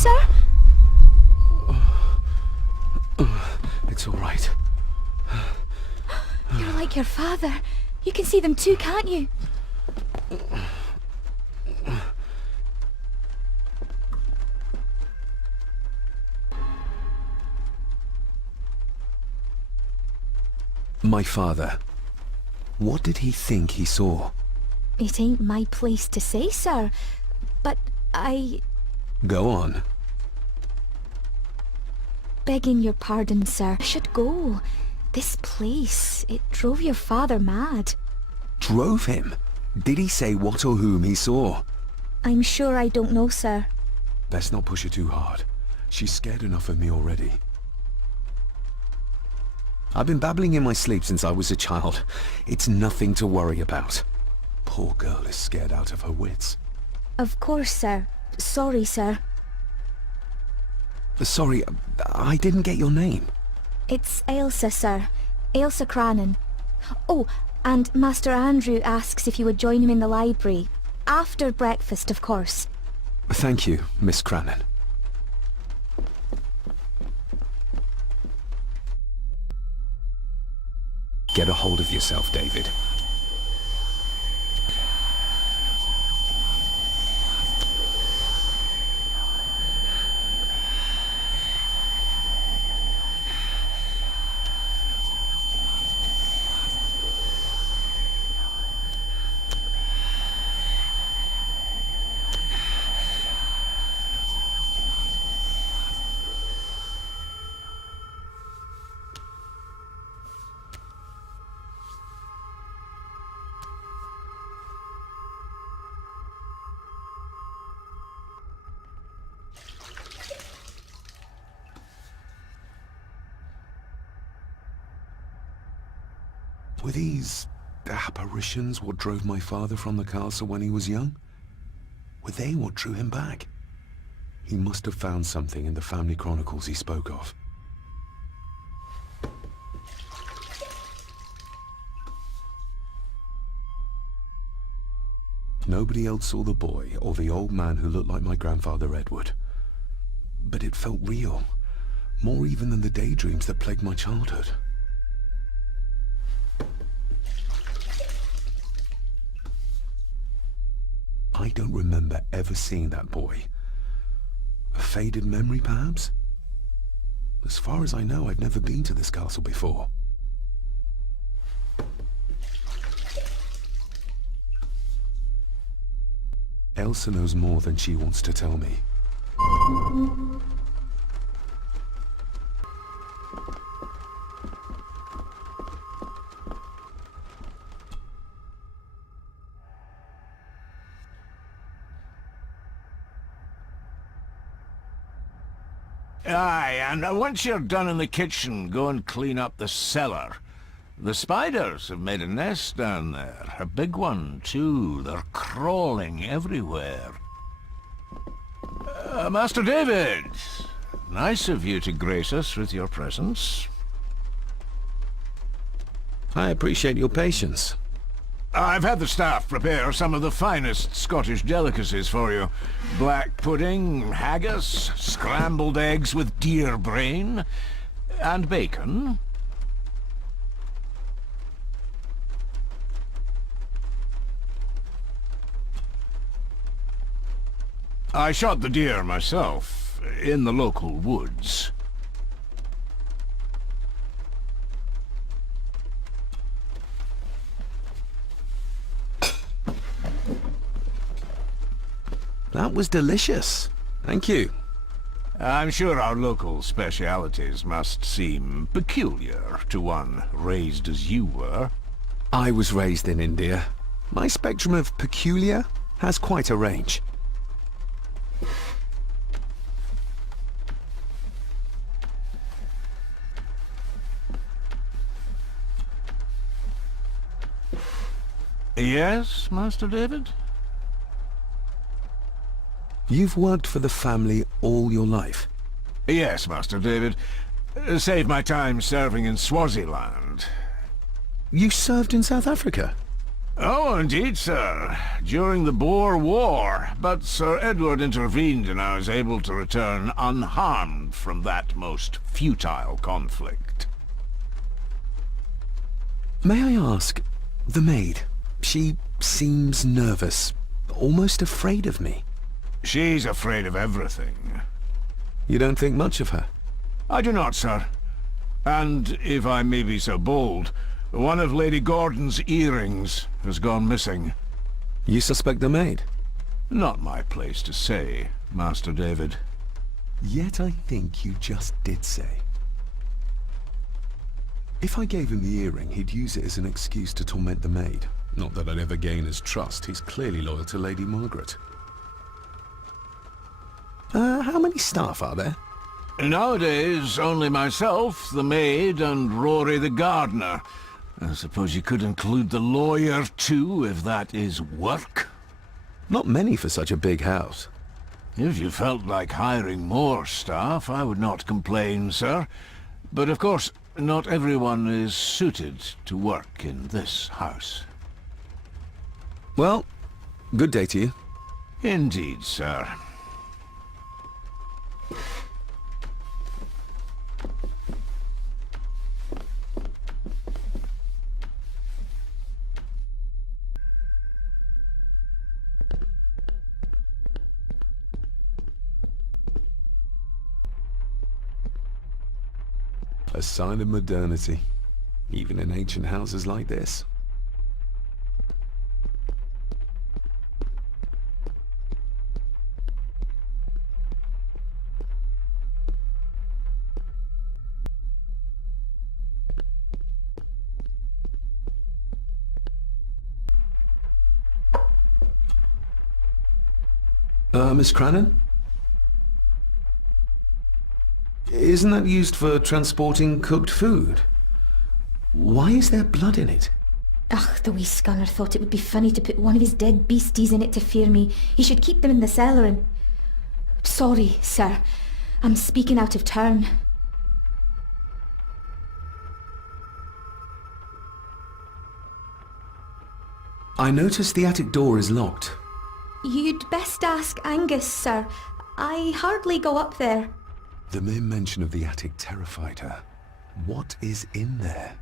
sir? It's all right. You're like your father. You can see them too, can't you? My father. What did he think he saw? It ain't my place to say, sir. But Go on. begging your pardon, sir, I should go. This place, it drove your father mad. Drove him? Did he say what or whom he saw? I'm sure I don't know, sir. Best not push her too hard. She's scared enough of me already. I've been babbling in my sleep since I was a child. It's nothing to worry about. Poor girl is scared out of her wits. Of course, sir. Sorry, sir. Sorry, I didn't get your name. It's Ailsa, sir. Ailsa Crannan. Oh, and Master Andrew asks if you would join him in the library. After breakfast, of course. Thank you, Miss Crannan. Get a hold of yourself, David. Were these apparitions what drove my father from the castle when he was young? Were they what drew him back? He must have found something in the family chronicles he spoke of. Nobody else saw the boy or the old man who looked like my grandfather Edward. But it felt real, more even than the daydreams that plagued my childhood. I don't remember ever seeing that boy. A faded memory, perhaps? As far as I know, I've never been to this castle before. Elsa knows more than she wants to tell me. Aye, and once you're done in the kitchen, go and clean up the cellar. The spiders have made a nest down there. A big one, too. They're crawling everywhere. Master David, nice of you to grace us with your presence. I appreciate your patience. I've had the staff prepare some of the finest Scottish delicacies for you. Black pudding, haggis, scrambled eggs with deer brain, and bacon. I shot the deer myself, in the local woods. That was delicious. Thank you. I'm sure our local specialities must seem peculiar to one raised as you were. I was raised in India. My spectrum of peculiar has quite a range. Yes, Master David? You've worked for the family all your life? Yes, Master David. Saved my time serving in Swaziland. You served in South Africa? Oh, indeed, sir. During the Boer War, but Sir Edward intervened and I was able to return unharmed from that most futile conflict. May I ask, the maid, she seems nervous, almost afraid of me. She's afraid of everything. You don't think much of her? I do not, sir. And, if I may be so bold, one of Lady Gordon's earrings has gone missing. You suspect the maid? Not my place to say, Master David. Yet I think you just did say. If I gave him the earring, he'd use it as an excuse to torment the maid. Not that I'd ever gain his trust. He's clearly loyal to Lady Margaret. How many staff are there? Nowadays, only myself, the maid, and Rory the gardener. I suppose you could include the lawyer, too, if that is work? Not many for such a big house. If you felt like hiring more staff, I would not complain, sir. But of course, not everyone is suited to work in this house. Well, good day to you. Indeed, sir. A sign of modernity, even in ancient houses like this. Miss Crannan? Isn't that used for transporting cooked food? Why is there blood in it? Ugh, the wee scunner thought it would be funny to put one of his dead beasties in it to fear me. He should keep them in the cellar and... Sorry, sir. I'm speaking out of turn. I noticed the attic door is locked. You'd best ask Angus, sir. I hardly go up there. The mere mention of the attic terrified her. What is in there?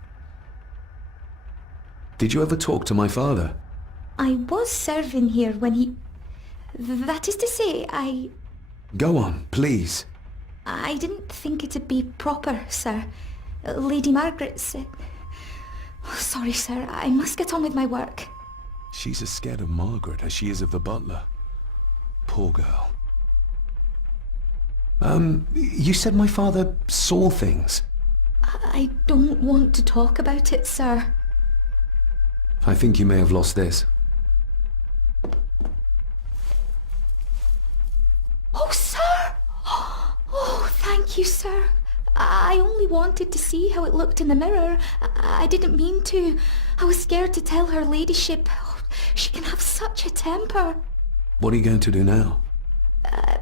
Did you ever talk to my father? I was serving here when he... That is to say, Go on, please. I didn't think it'd be proper, sir. Lady Margaret said... Oh, sorry, sir. I must get on with my work. She's as scared of Margaret as she is of the butler. Poor girl. You said my father saw things. I don't want to talk about it, sir. I think you may have lost this. Oh, sir! Oh, thank you, sir. I only wanted to see how it looked in the mirror. I didn't mean to. I was scared to tell her ladyship. Oh, she can have such a temper. What are you going to do now?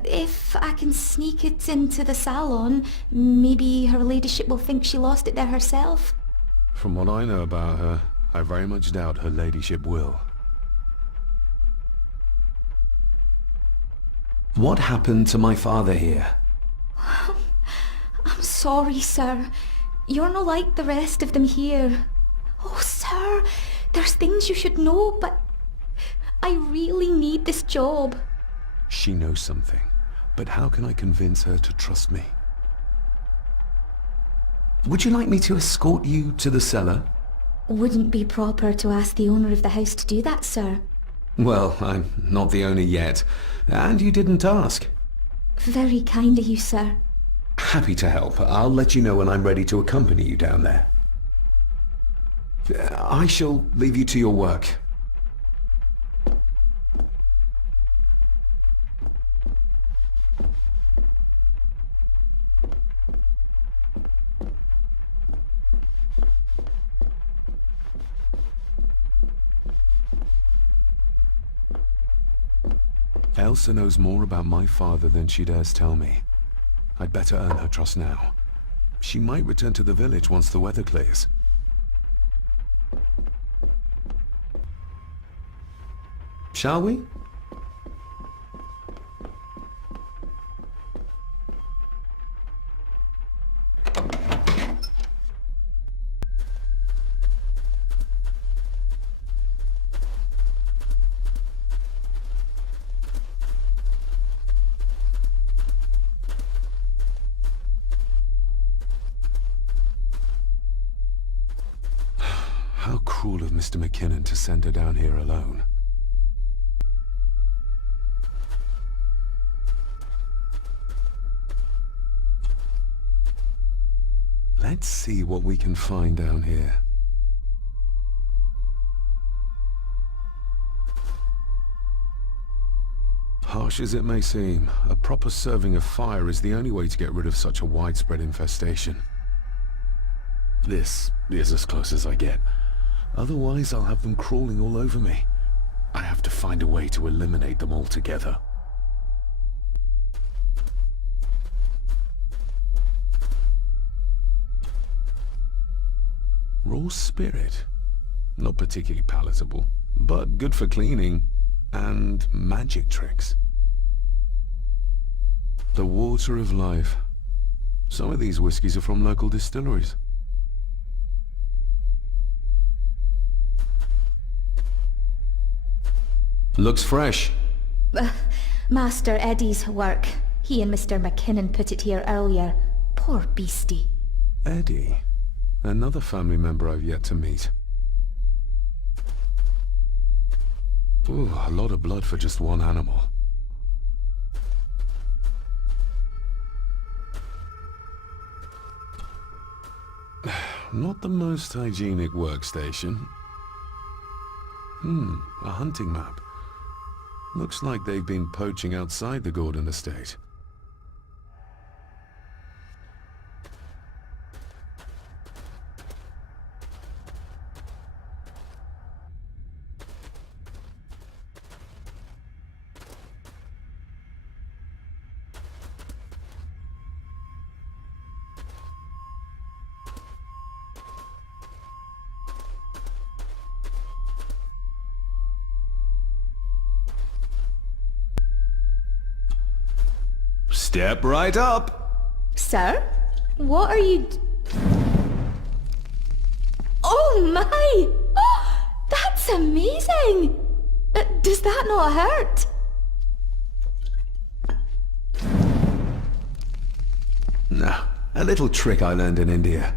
If I can sneak it into the salon, maybe her ladyship will think she lost it there herself. From what I know about her, I very much doubt her ladyship will. What happened to my father here? I'm sorry, sir. You're not like the rest of them here. Oh, sir, there's things you should know, but I really need this job. She knows something, but how can I convince her to trust me? Would you like me to escort you to the cellar? Wouldn't be proper to ask the owner of the house to do that, sir. Well, I'm not the owner yet, and you didn't ask. Very kind of you, sir. Happy to help. I'll let you know when I'm ready to accompany you down there. I shall leave you to your work. Elsa knows more about my father than she dares tell me. I'd better earn her trust now. She might return to the village once the weather clears. shall we? How cruel of Mr. McKinnon to send her down here alone. Let's see what we can find down here. Harsh as it may seem, a proper serving of fire is the only way to get rid of such a widespread infestation. This is as close as I get. Otherwise, I'll have them crawling all over me. I have to find a way to eliminate them altogether. Raw spirit. Not particularly palatable, but good for cleaning and magic tricks. The water of life. Some of these whiskies are from local distilleries. Looks fresh. Master Eddie's work. He and Mr. McKinnon put it here earlier. Poor beastie. Eddie? Another family member I've yet to meet. Ooh, a lot of blood for just one animal. Not the most hygienic workstation. A hunting map. Looks like they've been poaching outside the Gordon estate. Step right up! Sir? What are you Oh my! Oh, that's amazing! Does that not hurt? No, a little trick I learned in India.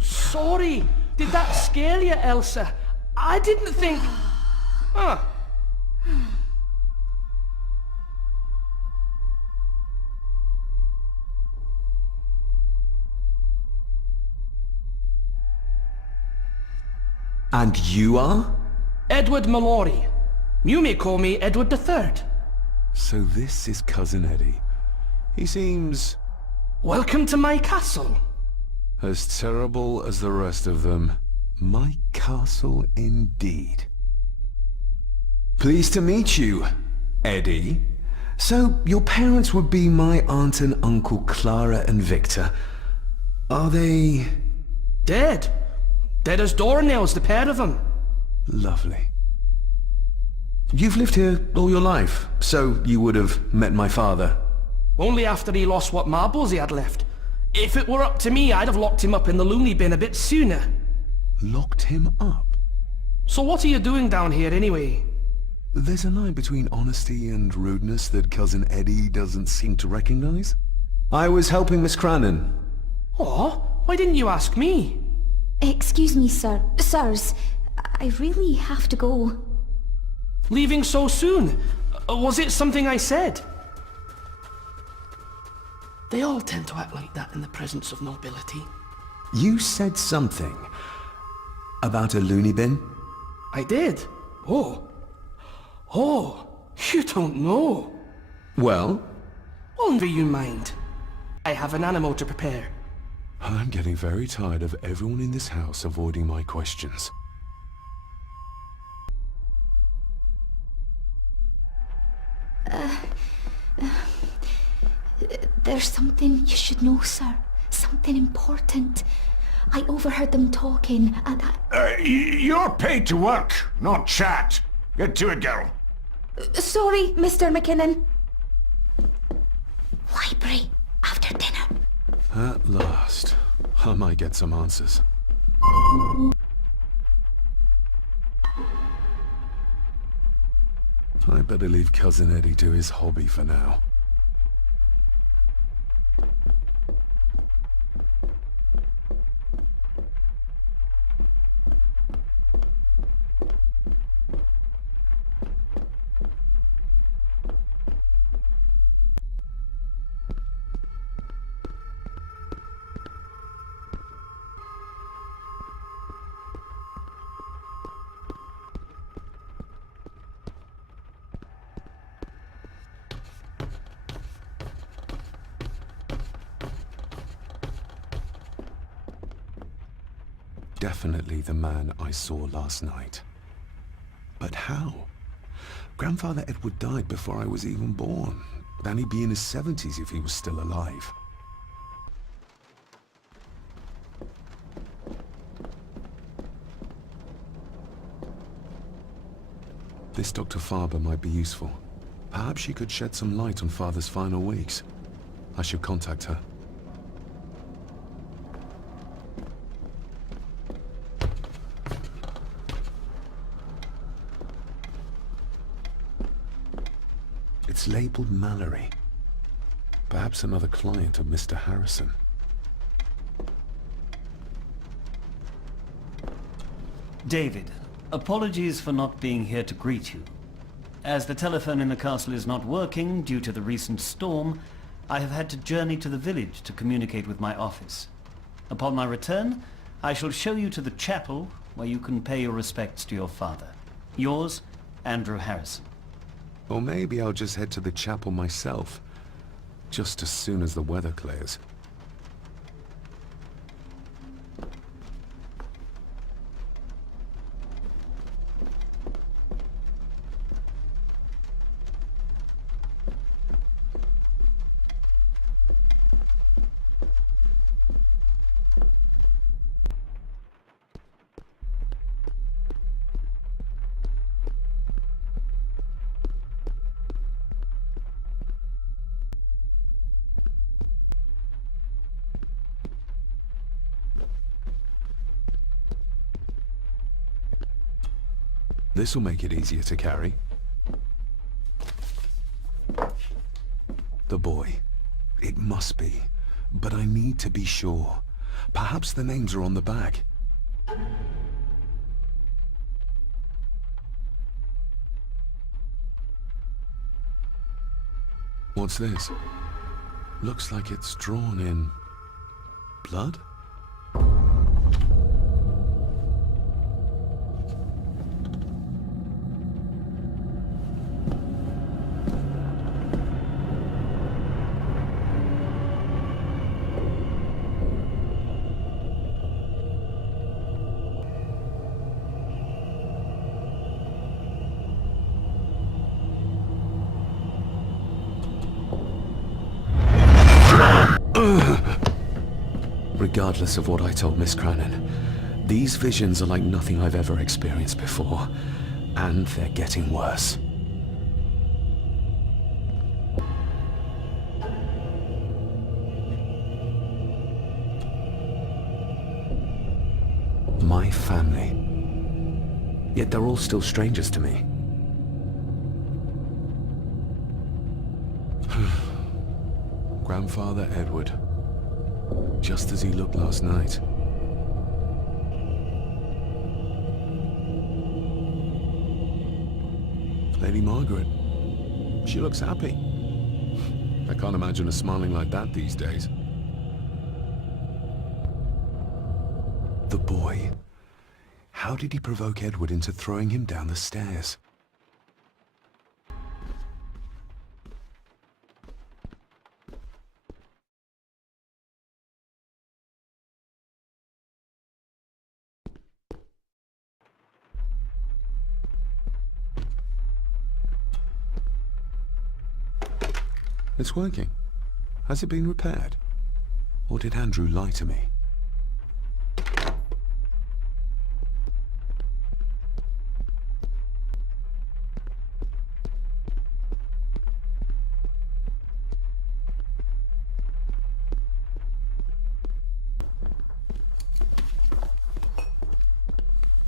Sorry, did that scare you, Elsa? I didn't think... And you are? Edward Mallory. You may call me Edward III. So this is Cousin Eddie. He seems... Welcome to my castle. as terrible as the rest of them. My castle indeed. Pleased to meet you, Eddie. So, your parents would be my aunt and uncle Clara and Victor. Are they... Dead. Dead as doornails, the pair of them. Lovely. You've lived here all your life, so you would have met my father. Only after he lost what marbles he had left. If it were up to me, I'd have locked him up in the loony bin a bit sooner. Locked him up? So what are you doing down here anyway? There's a line between honesty and rudeness that Cousin Eddie doesn't seem to recognize. I was helping Miss Crannan. Oh, why didn't you ask me? Excuse me, sir. Sirs, I really have to go. Leaving so soon? Was it something I said? They all tend to act like that in the presence of nobility. You said something about a loony bin? I did. Oh, you don't know. Well? Never you mind. I have an animal to prepare. I'm getting very tired of everyone in this house avoiding my questions. There's something you should know, sir. Something important. I overheard them talking, and You're paid to work, not chat. Get to it, girl. Sorry, Mr. McKinnon. Library, after dinner. At last. I might get some answers. I better leave Cousin Eddie to his hobby for now. Definitely the man I saw last night. But how? Grandfather Edward died before I was even born. Then he'd be in his 70s if he was still alive. This Dr. Farber might be useful. Perhaps she could shed some light on Father's final weeks. I should contact her. It's labeled Mallory. Perhaps another client of Mr. Harrison. David, apologies for not being here to greet you. As the telephone in the castle is not working due to the recent storm, I have had to journey to the village to communicate with my office. Upon my return, I shall show you to the chapel where you can pay your respects to your father. Yours, Andrew Harrison. Or maybe I'll just head to the chapel myself, just as soon as the weather clears. This'll make it easier to carry. The boy. It must be. But I need to be sure. Perhaps the names are on the back. What's this? Looks like it's drawn in blood? Regardless of what I told Miss Cranon, these visions are like nothing I've ever experienced before, and they're getting worse. My family. Yet they're all still strangers to me. Grandfather Edward. Just as he looked last night. Lady Margaret. She looks happy. I can't imagine her smiling like that these days. The boy. How did he provoke Edward into throwing him down the stairs? It's working. Has it been repaired? Or did Andrew lie to me?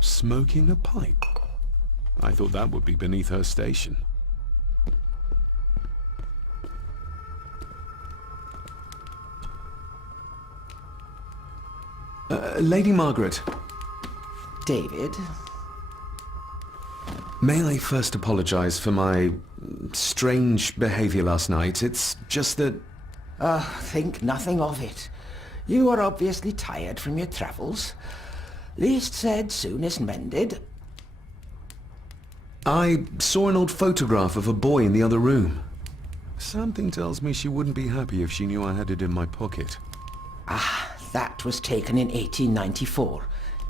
Smoking a pipe? I thought that would be beneath her station. Lady Margaret. David? May I first apologize for my strange behavior last night? It's just that... Think nothing of it. You are obviously tired from your travels. Least said, soonest mended. I saw an old photograph of a boy in the other room. Something tells me she wouldn't be happy if she knew I had it in my pocket. That was taken in 1894.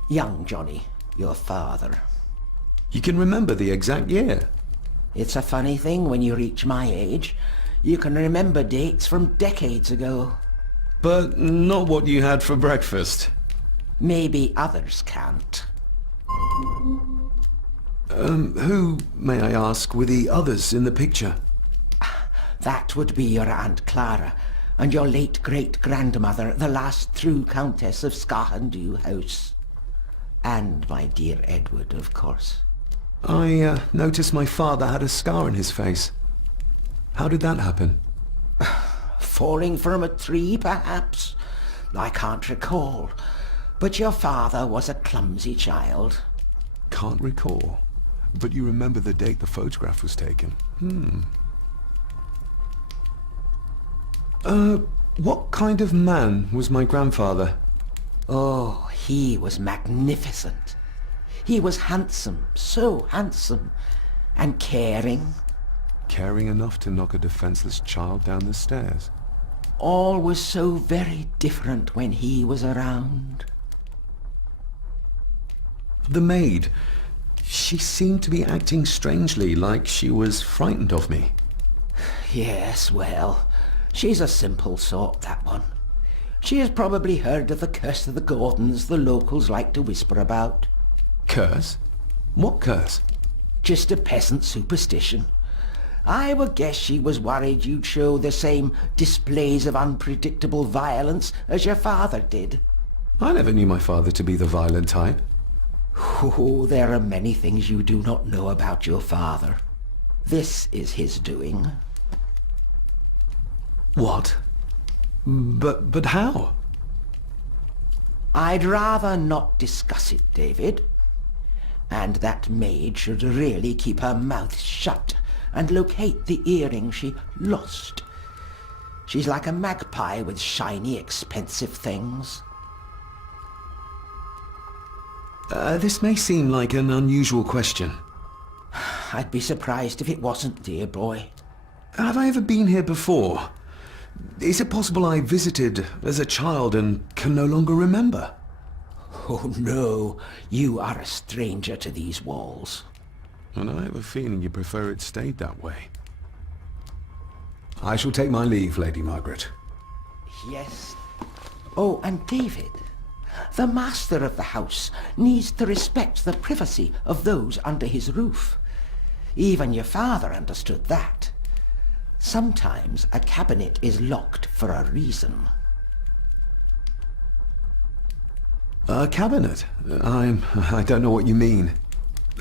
Young Johnny, your father. You can remember the exact year? It's a funny thing when you reach my age. You can remember dates from decades ago. But not what you had for breakfast. Maybe others can't. Who, may I ask, were the others in the picture? That would be your Aunt Clara, and your late great-grandmother, the last true Countess of Scahendew House. And my dear Edward, of course. I noticed my father had a scar on his face. How did that happen? Falling from a tree, perhaps? I can't recall. But your father was a clumsy child. Can't recall. But you remember the date the photograph was taken? What kind of man was my grandfather? Oh, he was magnificent. He was handsome, so handsome, and caring. Caring enough to knock a defenseless child down the stairs. All was so very different when he was around. The maid. She seemed to be acting strangely, like she was frightened of me. Yes, well, she's a simple sort, that one. She has probably heard of the curse of the Gordons the locals like to whisper about. Curse? What curse? Just a peasant superstition. I would guess she was worried you'd show the same displays of unpredictable violence as your father did. I never knew my father to be the violent type. Oh, there are many things you do not know about your father. This is his doing. What? But how? I'd rather not discuss it, David. And that maid should really keep her mouth shut and locate the earring she lost. She's like a magpie with shiny, expensive things. This may seem like an unusual question. I'd be surprised if it wasn't, dear boy. Have I ever been here before? Is it possible I visited as a child and can no longer remember? Oh no, you are a stranger to these walls. And I have a feeling you prefer it stayed that way. I shall take my leave, Lady Margaret. Yes. Oh, and David, the master of the house needs to respect the privacy of those under his roof. Even your father understood that. Sometimes a cabinet is locked for a reason. A cabinet? I don't know what you mean.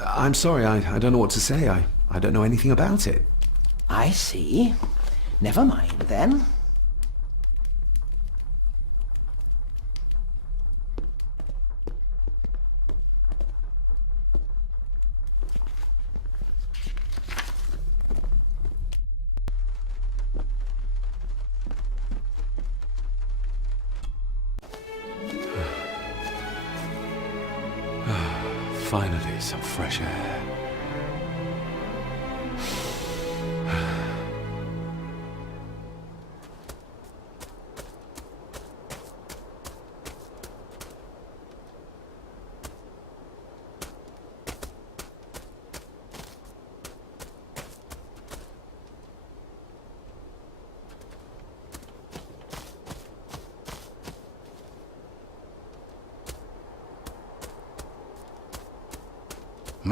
I'm sorry, I don't know what to say. I don't know anything about it. I see. Never mind, then. Finally, some fresh air.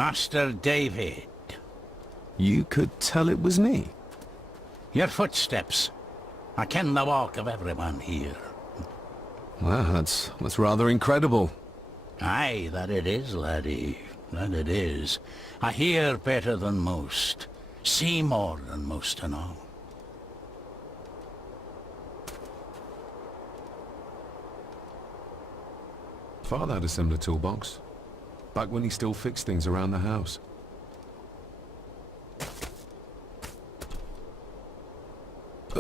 Master David. You could tell it was me. Your footsteps. I ken the walk of everyone here. Wow, that's rather incredible. Aye, that it is, laddie. That it is. I hear better than most. See more than most and all. Father had a similar toolbox. Back when he still fixed things around the house.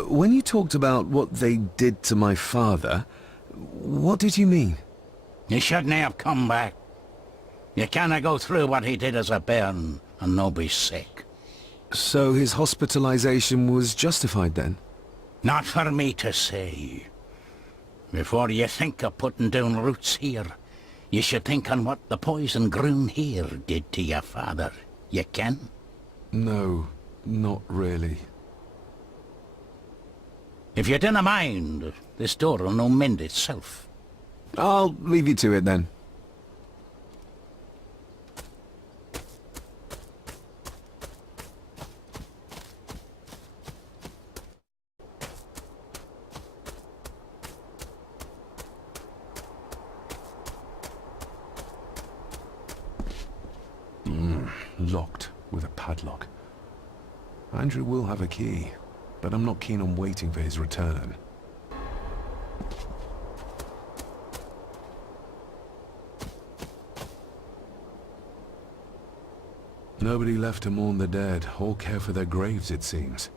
When you talked about what they did to my father, what did you mean? You shouldn't have come back. You canna go through what he did as a bairn and no be sick. So his hospitalization was justified then? Not for me to say. Before you think of putting down roots here, you should think on what the poison grown here did to your father. You can? No, not really. If you dinna mind, this door'll no mend itself. I'll leave you to it then. Locked with a padlock. Andrew will have a key, but I'm not keen on waiting for his return. Nobody left to mourn the dead or care for their graves, it seems.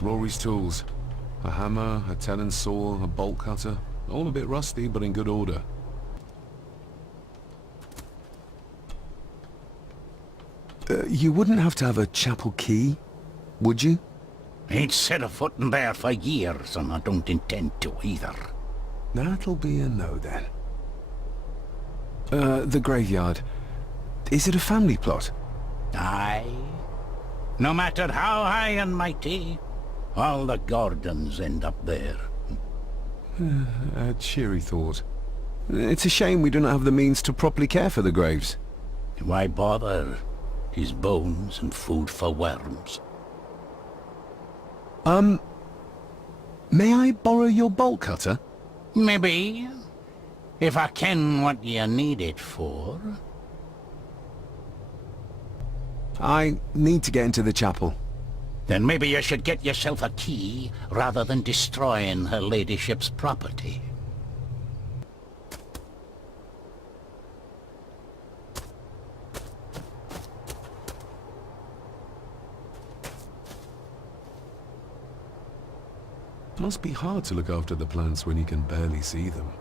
Rory's tools. A hammer, a tenon saw, a bolt cutter. All a bit rusty, but in good order. You wouldn't have to have a chapel key, would you? Ain't set a foot in there for years, and I don't intend to either. That'll be a no then. The graveyard. Is it a family plot? Aye. No matter how high and mighty, all the Gordons end up there. A cheery thought. It's a shame we do not have the means to properly care for the graves. Why bother? His bones and food for worms. May I borrow your bolt cutter? Maybe. If I ken what you need it for. I need to get into the chapel. Then maybe you should get yourself a key, rather than destroying her ladyship's property. Must be hard to look after the plants when you can barely see them.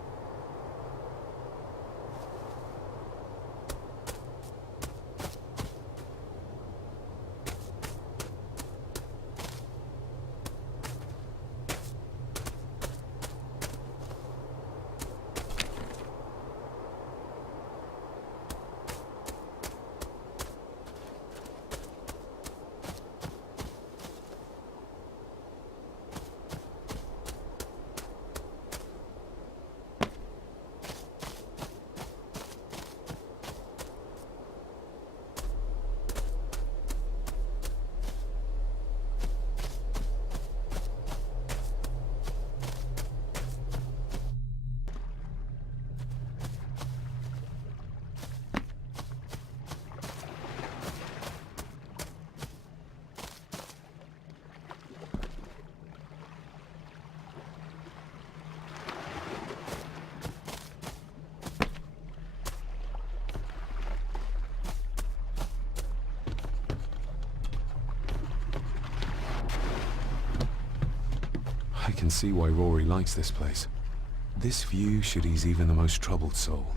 see why Rory likes this place. This view should ease even the most troubled soul.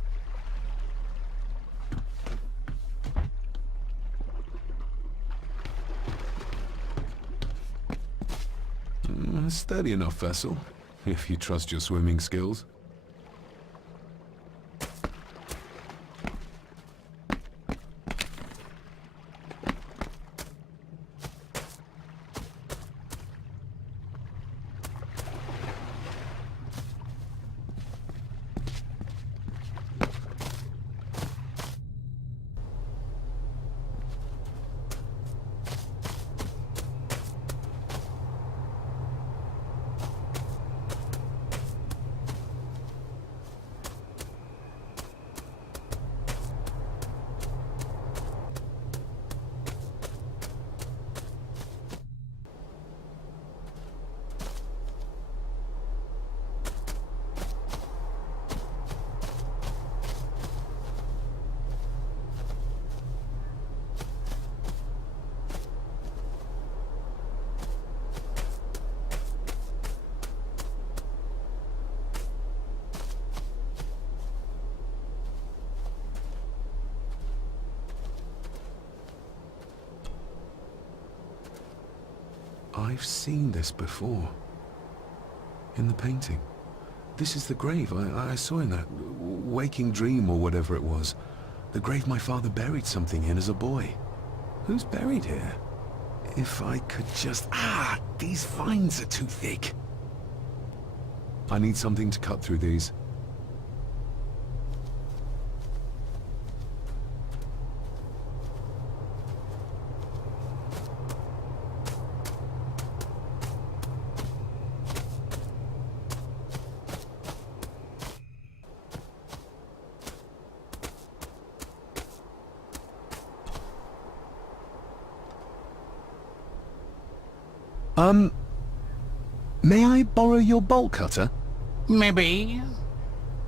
A sturdy enough vessel, if you trust your swimming skills. I've seen this before. In the painting. This is the grave I saw in that waking dream or whatever it was. The grave my father buried something in as a boy. Who's buried here? If I could just... these vines are too thick. I need something to cut through these. May I borrow your bolt cutter? Maybe.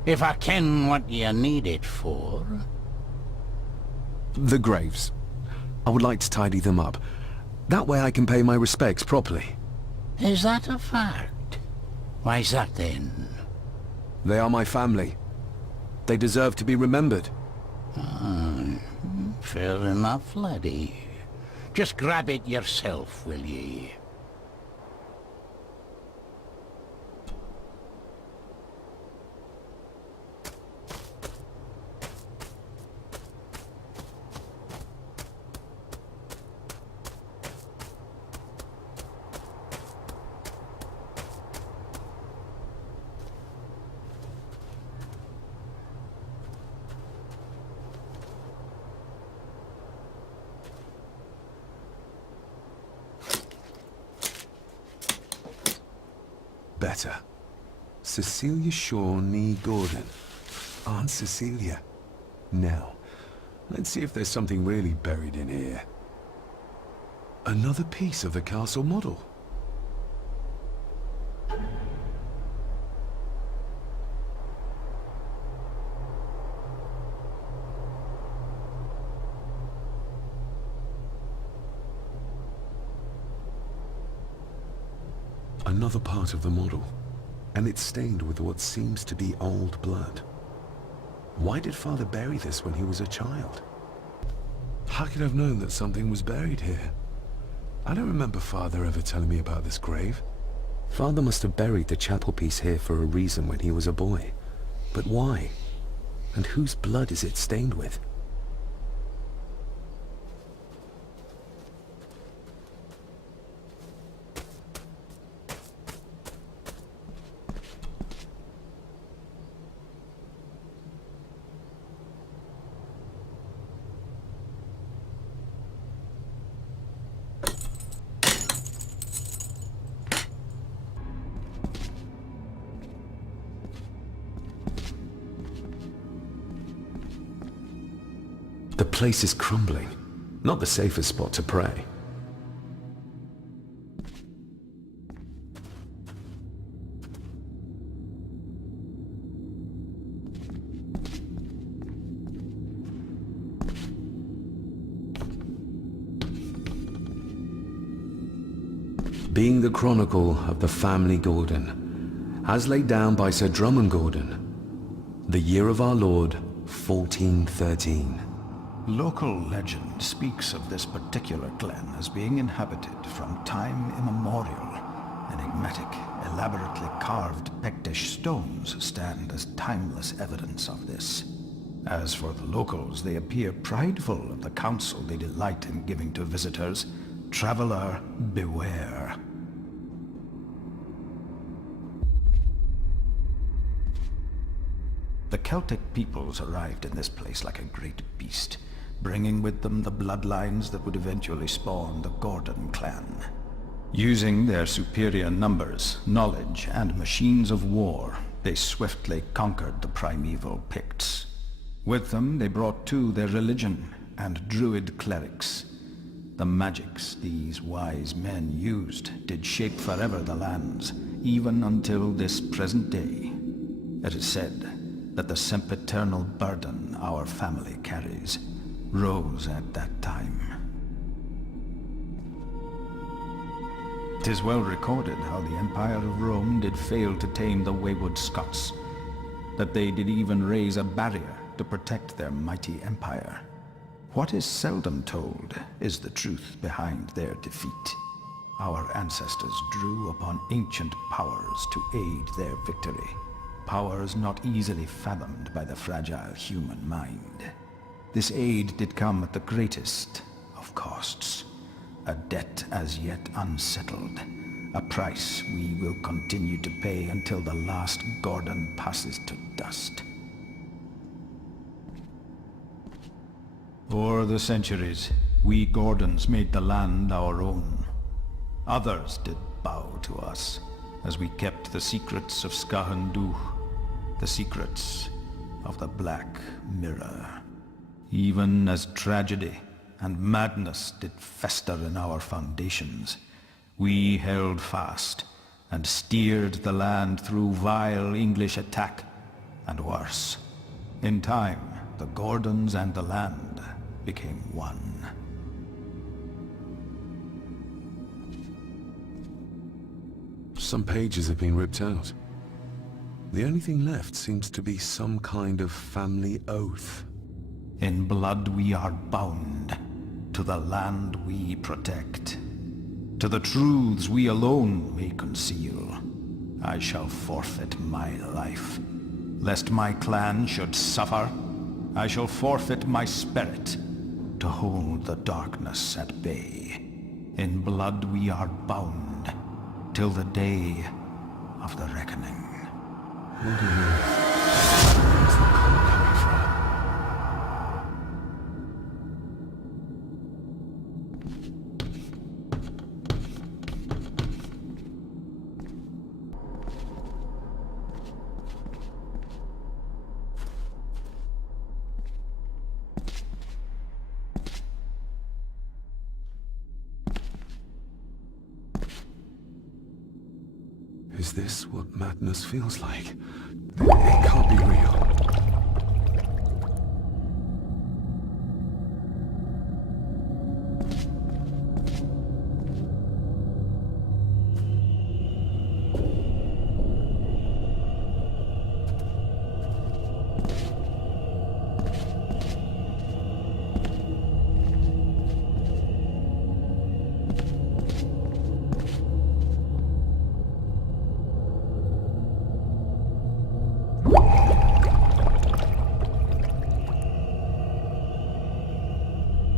If I ken what you need it for. The graves. I would like to tidy them up. That way I can pay my respects properly. Is that a fact? Why's that then? They are my family. They deserve to be remembered. Fair enough, laddie. Just grab it yourself, will ye? Better. Cecilia Shaw Nee Gordon. Aunt Cecilia. Now, let's see if there's something really buried in here. Another piece of the castle model. Another part of the model, and it's stained with what seems to be old blood. Why did Father bury this when he was a child? How could I have known that something was buried here? I don't remember Father ever telling me about this grave. Father must have buried the chapel piece here for a reason when he was a boy. But why? And whose blood is it stained with? The place is crumbling. Not the safest spot to pray. Being the chronicle of the family Gordon, as laid down by Sir Drummond Gordon, the year of our Lord, 1413. Local legend speaks of this particular glen as being inhabited from time immemorial. Enigmatic, elaborately carved Pictish stones stand as timeless evidence of this. As for the locals, they appear prideful of the counsel they delight in giving to visitors. Traveler, beware. The Celtic peoples arrived in this place like a great beast, bringing with them the bloodlines that would eventually spawn the Gordon clan. Using their superior numbers, knowledge, and machines of war, they swiftly conquered the primeval Picts. With them, they brought too their religion and druid clerics. The magics these wise men used did shape forever the lands, even until this present day. It is said that the sempiternal burden our family carries rose at that time. 'Tis well recorded how the Empire of Rome did fail to tame the wayward Scots, that they did even raise a barrier to protect their mighty empire. What is seldom told is the truth behind their defeat. Our ancestors drew upon ancient powers to aid their victory, powers not easily fathomed by the fragile human mind. This aid did come at the greatest of costs, a debt as yet unsettled, a price we will continue to pay until the last Gordon passes to dust. O'er the centuries, we Gordons made the land our own. Others did bow to us, as we kept the secrets of Skahandu, the secrets of the Black Mirror. Even as tragedy and madness did fester in our foundations, we held fast and steered the land through vile English attack and worse. In time, the Gordons and the land became one. Some pages have been ripped out. The only thing left seems to be some kind of family oath. In blood we are bound to the land we protect, to the truths we alone may conceal. I shall forfeit my life, lest my clan should suffer. I shall forfeit my spirit to hold the darkness at bay. In blood we are bound till the day of the reckoning. What do you mean? Where's the call coming from? Is this what madness feels like? It can't be real.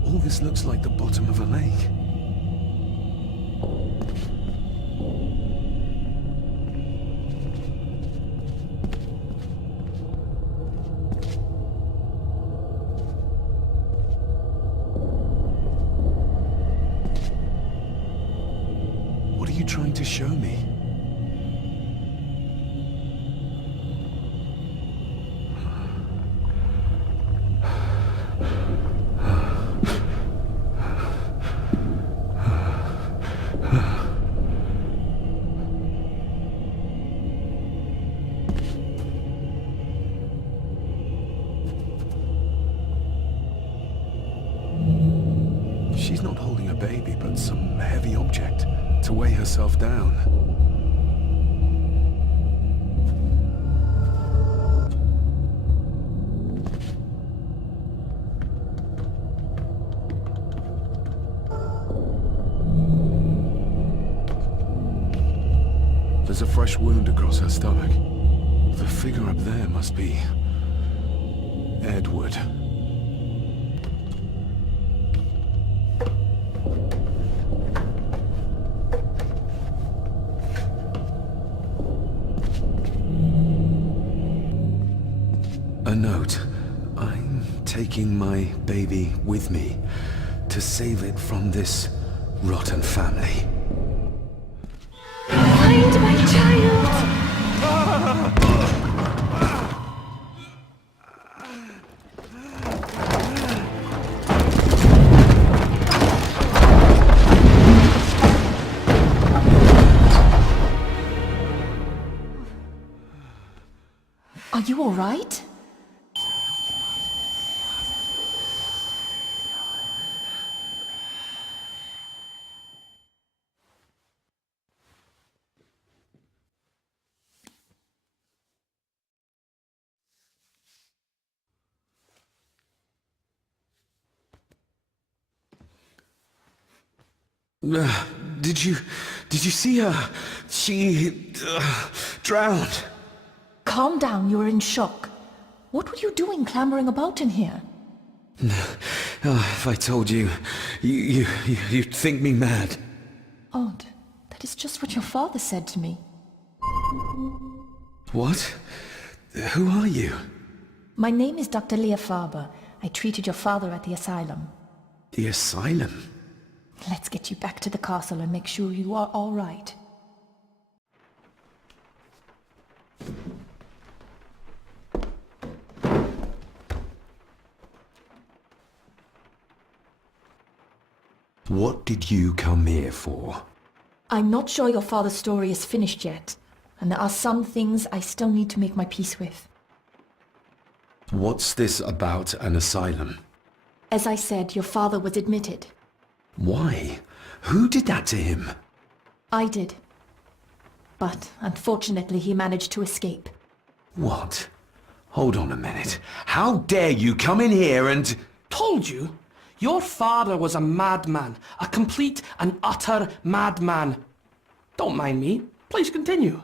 All this looks like the bottom of a lake. What are you trying to show me? She's not holding a baby, but some heavy object to weigh herself down. fresh wound across her stomach. The figure up there must be... Edward. A note. I'm taking my baby with me to save it from this rotten family. Find my child! Are you all right? Did you see her? She... drowned. Calm down, you're in shock. What were you doing clambering about in here? If I told you, you'd think me mad. Odd. That is just what your father said to me. What? Who are you? My name is Dr. Leah Farber. I treated your father at the asylum. The asylum? Let's get you back to the castle and make sure you are all right. What did you come here for? I'm not sure your father's story is finished yet, and there are some things I still need to make my peace with. What's this about an asylum? As I said, your father was admitted. Why? Who did that to him? I did. But unfortunately he managed to escape. What? Hold on a minute. How dare you come in here and... Told you? Your father was a madman. A complete and utter madman. Don't mind me. Please continue.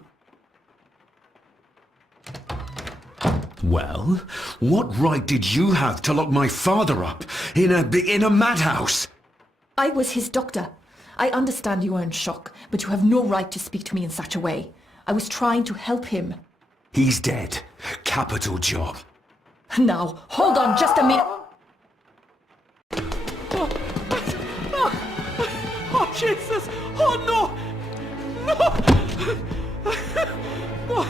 Well, what right did you have to lock my father up in a madhouse? I was his doctor. I understand you are in shock, but you have no right to speak to me in such a way. I was trying to help him. He's dead. Capital job. Now, hold on just a minute. Oh, Jesus! Oh, no! No! No!